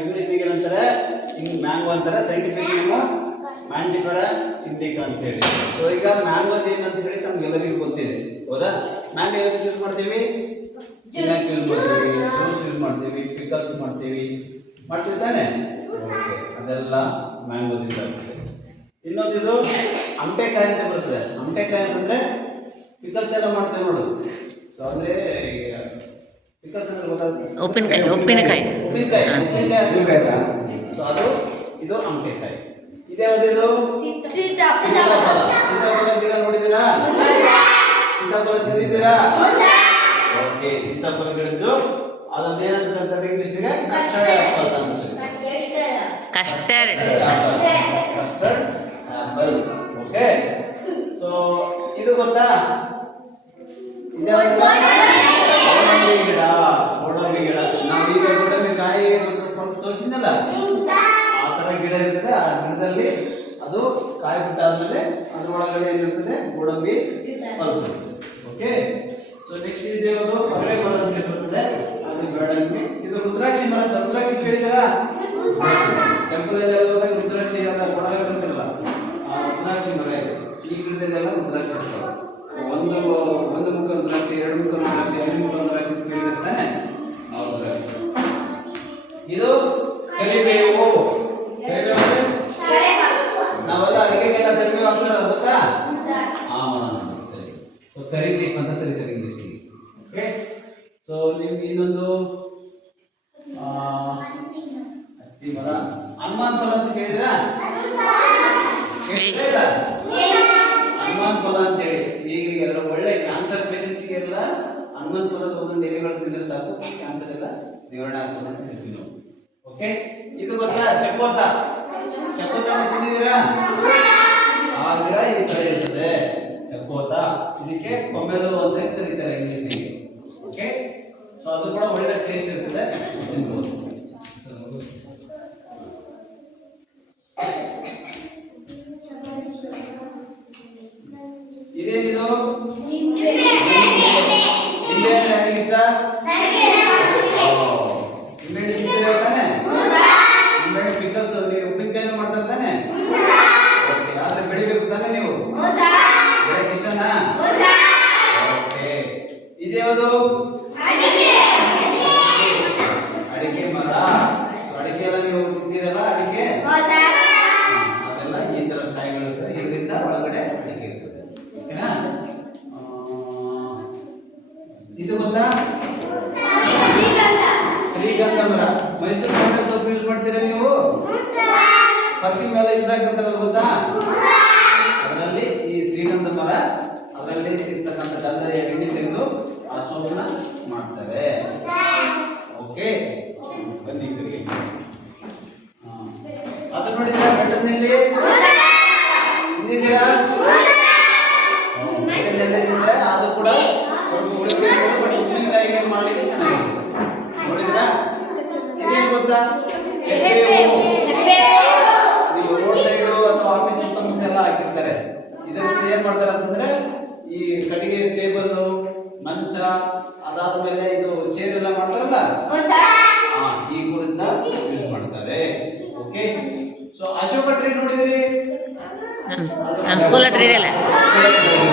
ಇಂಗ್ಲೀಷ್ಗೆ ಏನಂತಾರೆ, ಹಿಂಗೆ ಮ್ಯಾಂಗೋ ಅಂತಾರೆ. ಸೈಂಟಿಫಿಕ್ ನೇಮು ಮ್ಯಾಂಜಿಫೆರಾ ಇಂಡಿಕಾ ಅಂತ ಹೇಳಿ. ಸೊ ಈಗ ಮ್ಯಾಂಗೋದು ಏನಂತ ಹೇಳಿ ನಮ್ಗೆಲ್ಲರಿಗೂ ಗೊತ್ತಿದೆ, ಹೌದಾ? ಮ್ಯಾಂಗೋ ಯಾವ ಯೂಸ್ ಮಾಡ್ತೀವಿ? ತಿನ್ನಕ್ಕೆ ಯೂಸ್ ಮಾಡ್ತೀವಿ, ಜ್ಯೂಸ್ ಯೂಸ್ ಮಾಡ್ತೀವಿ, ಪಿಕಲ್ಸ್ ಮಾಡ್ತೀವಿ ತಾನೆ? ಅದೆಲ್ಲ ಮ್ಯಾಂಗೋದಿಂದ ಬರುತ್ತೆ. ಇನ್ನೊಂದು ಇದು ಅಮಟೆಕಾಯಿ ಅಂತ ಬರ್ತದೆ. ಅಮಟೆಕಾಯಿ ಅಂತಂದ್ರೆ ಪಿಕಲ್ಸ್ ಎಲ್ಲ ಮಾಡ್ತೇವೆ ನೋಡು. ಸೊ ಅಂದ್ರೆ ಪಿಕಲ್ಸ್ ಅಂದ್ರೆ ಗೊತ್ತಾಗುತ್ತೆ, ಉಪ್ಪಿನಕಾಯಿ. ಸೊ ಅದು ಇದು ಅಮಟೆಕಾಯಿ. ಇದ್ಯಾವುದಿದು? ಸೀತಾಫಲ ಗಿಡ ನೋಡಿದ್ದೀರಾ? ಸೀತಾಫಲ ತಿಂದಿದ್ದೀರಾ? ಓಕೆ, ಸೀತಾಫಲ ಗಿಡದ್ದು ಅದನ್ನ ಏನಂತಾರೆ ಇಂಗ್ಲಿಷ್ಗೆ? Custard apple. ಓಕೆ, ಸೊ ಇದು ಗೊತ್ತಾ? ಗೋಡಂಬಿ ಗಿಡ. ಗೋಡಂಬಿ ಗಿಡ ನಾವು ಈಗ ಗೋಡಂಬಿ ಕಾಯಿ ತೋರಿಸಿದ್ನಲ್ಲ, ಆ ತರ ಗಿಡ ಇರ್ತದೆ. ಆ ಗಿಡದಲ್ಲಿ ಅದು ಕಾಯಿ ಬಿಟ್ಟಾದ್ಮೇಲೆ ಅದ್ರೊಳಗಡೆ ಏನಿರ್ತದೆ? ಗೋಡಂಬಿ ಬರ್ತದೆ. ಓಕೆ, ಸೊ ನೆಕ್ಸ್ಟ್ ಇದೇನು? ಹೊರಗಡೆ ಬರೋದಕ್ಕೆ ಬರ್ತದೆ, ಅದು ಗೋಡಂಬಿ. ಇದು ರುದ್ರಾಕ್ಷಿ ಮರ. ರುದ್ರಾಕ್ಷಿ ಕೇಳಿದಾರಾ? ಟೆಂಪಲ್ ಅಲ್ಲಿ ಹೋದಾಗ ರುದ್ರಾಕ್ಷಿ ಎಲ್ಲ ಕೊಡಬೇಕು ಅಂತಿರಲ್ಲ, ಆ ರುದ್ರಾಕ್ಷಿ ಮರ ಇದೆ. ಈ ಗಿಡದಲ್ಲೆಲ್ಲ ರುದ್ರಾಕ್ಷಿ ಇರ್ತವೆ. ಒಂದು ಮುಖ ರುದ್ರಾಕ್ಷಿ, ಎರಡು ಮುಖ ರುದ್ರಾಕ್ಷಿ, ಐದು ಮುಖ ರುದ್ರಾಕ್ಷಿ ಕೇಳಿದಿರ್ತಾನೆ, ಆ ರುದ್ರಾಕ್ಷಿ. ಇದು ಕರಿಬೇವು. ನಾವೆಲ್ಲ ಅಡುಗೆಗೆಲ್ಲ ಕರಿಬೇವು ಹಾಕ್ತಾರ, ಗೊತ್ತಾ? ಕರಿ ಲೀಫ್ ಅಂತ ಕರೀತಾರೆ ಇಂಗ್ಲಿಷ್ಗೆ. ಓಕೆ, ಸೊ ನಿಮ್ಗೆ ಇನ್ನೊಂದು ಹತ್ತಿ ಮರ. ಹನುಮಾನ್ ಫಲ ಅಂತ ಕೇಳಿದ್ರ? ಹನುಮಾನ್ ಫಲ ಅಂತ ಹೇಳಿ ಈಗ ಎಲ್ಲ ಒಳ್ಳೆ ಕ್ಯಾನ್ಸರ್ ಪೇಷಂಟ್ಸ್ಗೆ ಎಲ್ಲ ಹನುಮಾನ್ ಫಲದ ಒಂದೊಂದು ಎಲೆಗಳು ತಿಂದ್ರೆ ಸಾಕು, ಕ್ಯಾನ್ಸರ್ ಎಲ್ಲ ನಿವಾರಣೆ ಆಗ್ತದೆ ಅಂತ ಹೇಳ್ತೀವಿ ನಾವು. ಓಕೆ, ಇದು ಗೊತ್ತಾ? ಚಕೋತ. ಚಕೋತ ತಿಂದಿದ್ದೀರಾ? ಆ ಗಿಡ ಈ ತರ ಇರ್ತದೆ, ಚಕೋತ. ಇದಕ್ಕೆ ಪೊಮೆಲೋ ಅಂತ ಕರೀತಾರೆ ಇಂಗ್ಲಿಷ್ನಲ್ಲಿ. ಓಕೆ, ಸೊ ಅದು ಕೂಡ ಒಳ್ಳೆ ಟೇಸ್ಟ್ ಇರ್ತದೆ, ತಿನ್ಬೋದು. ಇದೇನಿದು? ನಿಂಬೆ ಯಾರಿಗೆ ಇಷ್ಟ? ನಿಂಬೆ ತಿಂತೀರಾ ತಾನೆ? ನಿಂಬೆ ಪಿಕಲ್ಸ್ ಉಪ್ಪಿನಕಾಯಿ ಮಾಡ್ತಾರೆ ತಾನೆ? ಓಕೆ, ಆದ್ರೆ ಬೆಳಿಬೇಕು ತಾನೆ ನೀವು? ಬೆಳಕ್ಕೆ ಇಷ್ಟನಾ? ಓಕೆ, ಇದ್ಯಾವುದು? ಅಡಿಕೆ ಮರ. ಅಡಿಕೆ ಎಲ್ಲ ನೀವು ತಿಂತೀರಲ್ಲ, ಅಡಿಕೆ ಅದೆಲ್ಲ ಈ ತರ ಕಾಯಿಗಳು ಇರ್ತದೆ. ಇದರಿಂದ ಒಳಗಡೆ ಅಡಿಕೆ ಇರ್ತದೆ. ಓಕೆನಾ? ಇದು ಗೊತ್ತಾ? ಶ್ರೀಗಂಧ ಮರ. ಮೈಸೂರು ಸ್ಯಾಂಡಲ್ ಸೋಪ್ ಯೂಸ್ ಮಾಡ್ತೀರಾ ನೀವು? ಪರ್ಫ್ಯೂಮ್ ಎಲ್ಲ ಯೂಸ್ ಆಗ್ತದಲ್ಲ, ಗೊತ್ತಾ? ಅದರಲ್ಲಿ ಈ ಶ್ರೀಗಂಧ ಮರ, ಅದರಲ್ಲಿ ಇರ್ತಕ್ಕಂಥ ಗಂಧದ ಎಣ್ಣೆ ತೆಗೆದು ಆ ಸೋಪನ್ನ ಮಾಡ್ತಾರೆ. ಓಕೆ, ಬನ್ನಿ ಕಡೆಗೆ. ಅದು ನೋಡಿದ್ರೆ ಬೆಟ್ಟದಲ್ಲಿ ತಿಂದಿದ್ದೀರಾ? ಬೆಟ್ಟದಲ್ಲಿ ತಿಂದ್ರೆ ಅದು ಕೂಡ ಉಪ್ಪಿನಕಾಯಿಗೆ ಮಾಡಲಿಕ್ಕೆ ಚೆನ್ನಾಗಿರುತ್ತೆ. ನೋಡಿದ್ರಾ? ಇದೇನು ಗೊತ್ತಾ? ನೀವು ರೋಡ್ ಸೈಡು ಅಥವಾ ಆಫೀಸ್ ಸುತ್ತಮುತ್ತ ಎಲ್ಲ ಹಾಕಿರ್ತಾರೆ. ಇದನ್ನ ಏನ್ ಮಾಡ್ತಾರೆ ಅಂತಂದ್ರೆ, ಈ ಕಟ್ಟಿಗೆ ಟೇಬಲ್, ಮಂಚ, ಅದಾದ್ಮೇಲೆ ಇದು ಚೇರ್ ಎಲ್ಲ ಮಾಡ್ತಾರಲ್ಲ, ಈ ಗುರಿಂದ ಯೂಸ್ ಮಾಡ್ತಾರೆ. ಓಕೆ, ಸೊ ಅಶೋಕ ಟ್ರೀ ನೋಡಿದಿರಿ? ನಮ್ಮ ಸ್ಕೂಲ್ ಹತ್ರ ಇದೆಯಲ್ಲ,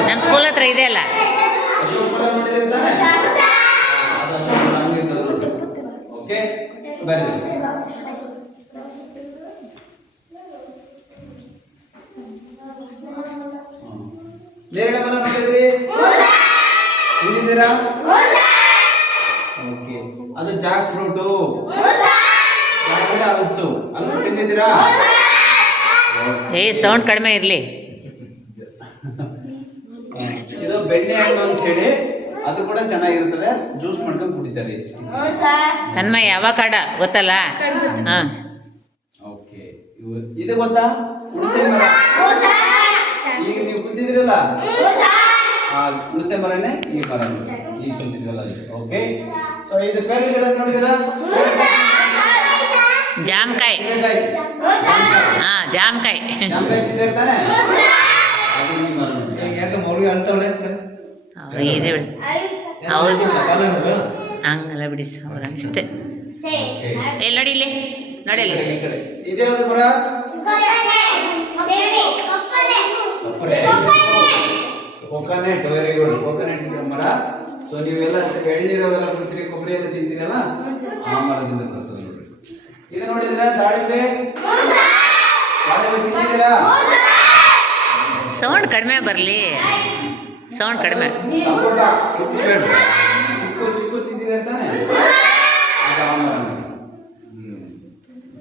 ನಮ್ಮ ಸ್ಕೂಲ್ ಹತ್ರ ಇದೆಯಲ್ಲ, ಅಶೋಕ ಮರ ನೋಡಿದಿರಿ ತಾನೆ? ಅದು ಅಶೋಕ ಮರ ಹಂಗಿರ್ತದೆ ನೋಡಿ. ಓಕೆ, ಬರ್ರಿ. ನೇರಳೆ ಮರ ನೋಡಿದ್ರಿ? ತಿಂದಿದ್ದೀರಾ? ಓಕೆ, ಅದು ಜಾಕ್ ಫ್ರೂಟು. ಹಲಸು. ಹಲಸು ತಿಂದಿದ್ದೀರಾ? ಸೌಂಡ್ ಕಡಿಮೆ ಇರಲಿ. ಇದು ಬೆಣ್ಣೆ ಹಣ್ಣು ಅಂತ ಹೇಳಿ, ಅದು ಕೂಡ ಚೆನ್ನಾಗಿರ್ತದೆ, ಜ್ಯೂಸ್ ಮಾಡ್ಕೊಂಡು ಕುಡಿತಾರೆ. ತನ್ಮಯ ಅವಕಾಡ ಗೊತ್ತಲ್ಲ? ಹಾ, ಓಕೆ. ಇದು ಗೊತ್ತಾ? ಹುಣಸೆ ಮರ. ಈಗ ನೀವು ಕುಂತಿದ್ರಲ್ಲ, ಆ ಹುಣಸೆ ಮರನೇ ಈ ಮರ ಈಗ ಕುಂತಿದ್ರಲ್ಲ. ಓಕೆ, ಸೊ ಇದು ಪೇರಳೆ ಗಿಡ ನೋಡಿದಿರಾ? ಜಾಮಕಾಯಿ. ಹಾ, ಜಾಮಕಾಯಿ. ಜಾಮಕಾಯಿ ತಿಂದಿರ ತಾನೆ? ಅದು ಈ ಮರ. ಯಾಕೆ ಮೌಲ್ಯ ಅಂತವಳೆ? ಇದೆ ಬಿಡಿ, ಅವ್ರು ಹಂಗಲ್ಲ ಬಿಡಿ, ಅವ್ರು ಅಷ್ಟೇ. ಎಲ್ಲಿ ನೋಡಿ ಇಲ್ಲಿ ನೋಡಿ ಇಲ್ಲಿ ಈ ಕಡೆ ಇದ್ಯಾವುದು ಮರ? ಕೊಕೊನೆಟ್. Very good. ಕೊಕೊನೆಟ್ ಮರ. ಸೊ ನೀವೆಲ್ಲ ಎಳ್ನೀರವೆಲ್ಲ ಕುಡಿತೀರಿ, ಕೊಬ್ಬರಿ ಎಲ್ಲ ತಿಂತೀರಲ್ಲ, ಆ ಮರದಿಂದ ಬರ್ತದೆ ನೋಡ್ರಿ. ಇದು ನೋಡಿದ್ರೆ ದಾಳಿಂಬೆ. ದಾಳಿಂಬೆ ತಿಂತಿದ್ದೀರಾ? ಸೌಂಡ್ ಕಡಿಮೆ ಬರಲಿ, ಸೌಂಡ್ ಕಡಿಮೆ. ಸಪೋಟ ತಿಂತಿಬೇಡ. ಚಿಕ್ಕು ಚಿಕ್ಕು ತಿಂತಿದ್ದೀರ ತಾನೆ? ಅದು ಆ ಮರ.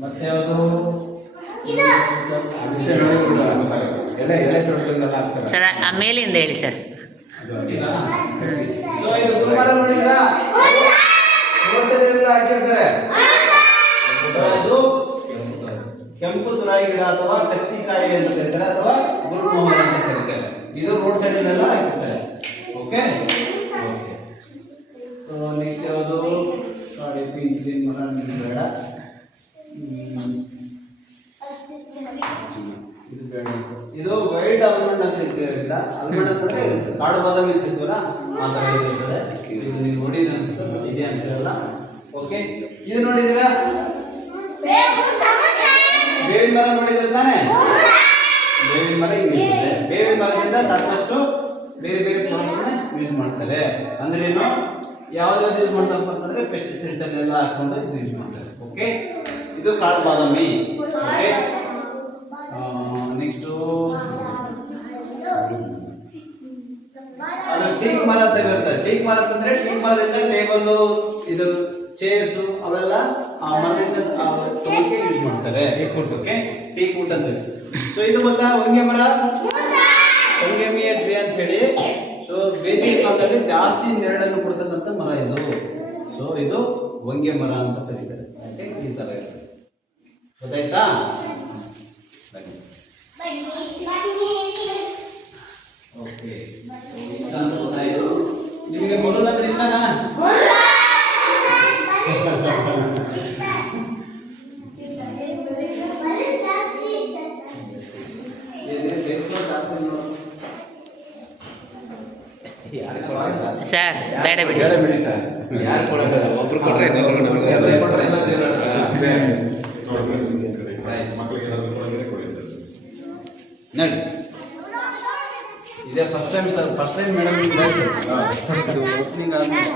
ಮತ್ತೆ ಯಾವುದು? ಎಲೆ ತೊಡಲೆಲ್ಲ ಹಾಕ್ತಾರೆ. ಸರ್ ಆ ಮೇಲಿಂದ ಹೇಳಿ ಸರ್. ಸೊ ಇದು ಗುಲ್ಮರ ನೋಡಿದ್ರಾ? ರೋಡ್ಸಲ್ಲೆಲ್ಲ ಹಾಕಿರ್ತಾರೆ. ಅದು ಕೆಂಪು ತುರಾಯಿ ಗಿಡ ಅಥವಾ ಕತ್ತಿಕಾಯಿ ಅಂತ ಕರೀತಾರೆ, ಅಥವಾ ಗುಲ್ಮೋಹರ ಅಂತ ಕರೀತಾರೆ. ಇದು ರೋಡ್ ಸೈಡಲ್ಲೆಲ್ಲ ಹಾಕಿರ್ತಾರೆ. ಓಕೆ. ಸೊ ನೆಕ್ಸ್ಟ್ ಯಾವುದು? ನೋಡಿ, ಪೀಚ್ ಮರ ಬೇಡ. ಇದು ಬೇಡ. ಇದು ವೈಟ್ ಆಲ್ಮಂಡ್ ಅಂತ ಗಿಡ. ಆಲ್ಮಂಡ್ ಅಂತಂದ್ರೆ ಕಾಡು ಬಾದಾಮಿ ಅಂತಿರ್ತೀವಲ್ಲ, ಆ ಥರ ಇರ್ತದೆ. ಇದು ನೀವು ನೋಡಿದ್ರೆ ಅನ್ಸುತ್ತೆ ಇದೆ ಅಂತ ಹೇಳಲ್ಲ. ಓಕೆ. ಇದು ನೋಡಿದ್ದೀರಾ? ಬೇವಿನ ಮರ ನೋಡಿದ್ರೆ ತಾನೇ? ಬೇವಿನ ಮರ ಹಿಂಗೆ ಇರ್ತದೆ. ಬೇವಿನ ಮರದಿಂದ ಸಾಕಷ್ಟು ಬೇರೆ ಬೇರೆ ಪ್ರಾಡಕ್ಟ್ಸ್ನ ಯೂಸ್ ಮಾಡ್ತಾರೆ. ಅಂದ್ರೆ ಏನು, ಯಾವ್ದಾವ್ದು ಯೂಸ್ ಮಾಡ್ತಪ್ಪ ಅಂತಂದ್ರೆ ಪೆಸ್ಟಿಸೈಡ್ಸ್ ಎಲ್ಲ ಹಾಕೊಂಡು ಇದು ಯೂಸ್ ಮಾಡ್ತಾರೆ. ಓಕೆ. ಇದು ಕಾಡು ಬಾದಾಮಿ. ಓಕೆ. ನೆಕ್ಸ್ಟು ಅದು ಟೀಕ್ ಮರ ಅಂತ ಹೇಳ್ತಾರೆ. ಟೀಕ್ ಮರ ಅಂತಂದ್ರೆ ಟೀಕ್ ಮರದಿಂದ ಟೇಬಲ್, ಇದು ಚೇರ್ಸು ಅವೆಲ್ಲ ಆ ಮರದಿಂದ ತಗೊಂಡು ಯೂಸ್ ಮಾಡ್ತಾರೆ. ಓಕೆ. ಟೀಕ್ ವುಡ್ ಅಂತ ಹೇಳಿ. ಸೊ ಇದು ಗೊತ್ತಾ? ಹೊಂಗೆ ಮರ. ಹೊಂಗೆಮಿಯ ಟ್ರೀ ಅಂತ ಹೇಳಿ. ಸೊ ಬೇಸಿಗೆ ಕಾಲದಲ್ಲಿ ಜಾಸ್ತಿ ನೆರಳನ್ನು ಕೊಡ್ತಕ್ಕಂಥ ಮರ ಇದು. ಸೊ ಇದು ಹೊಂಗೆ ಮರ ಅಂತ ಕರೀತಾರೆ. ಓಕೆ. ಈ ಥರ ಇರುತ್ತೆ. ಗೊತ್ತಾಯ್ತಾ? ಓಕೆ. ಇಷ್ಟ ಅಂತ ಗೊತ್ತಾಯ್ತು. ನಿಮಗೆ ಬಲೂನ್ ಅಂದ್ರೆ ಇಷ್ಟನಾ? ಸರ್ ಬೇಡ ಬಿಡಿ. ಬಿಡಿ ಸರ್. ಯಾರು ಕೊಡೋದು? ಒಬ್ರು ಕೊಟ್ರೆ ನೋಡಿ, ಇದೇ first time sir. First time madam opening ಆದ್ಮೇಲೆ